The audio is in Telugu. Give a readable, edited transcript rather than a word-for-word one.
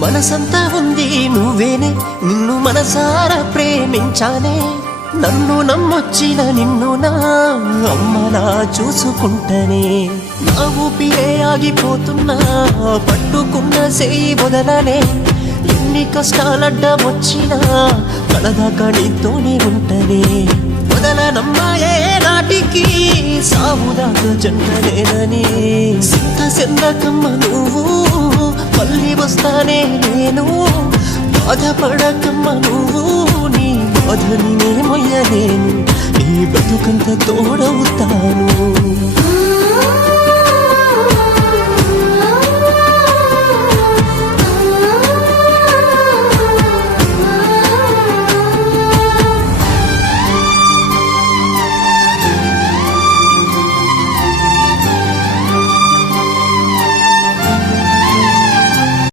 మనసంతా ఉంది నువ్వేనే, నిన్ను మనసారా ప్రేమించానే. నన్ను నమ్మొచ్చిన నిన్ను నా అమ్మలా చూసుకుంటనే. నా ఊపిరే ఆగిపోతున్నా, పట్టుకున్న సేయి వదలనే. ఎన్ని కష్టాలడ్డమొచ్చినా కలదాకా నీతోనే ఉంటనే. వదలనమ్మాయే నాటికి సావుదాకా జంటలేనని. సింత సెందకమ్మ నువ్వు, మళ్ళీ వస్తానే నేను. బాధపడకమ్మ నువ్వు, నీ బాధని నే మొయ్యలేను. నీ బతుకంత తోడవుతాను.